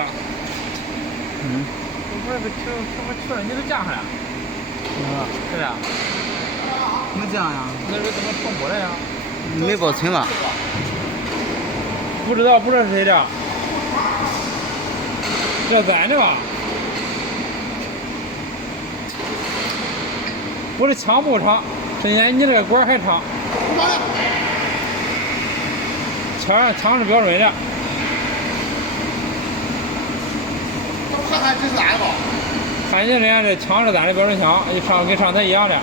呀？嗯。我不是被去了，你都架上了？是的。没这样呀？那是怎么冲过来呀？没保存吧？不知道是谁的？这咱的吧？不是枪不长，人家你这个管还长。枪是标准的。这看看这是俺的吧？看见人家这枪是咱的标准枪，跟上台一样的。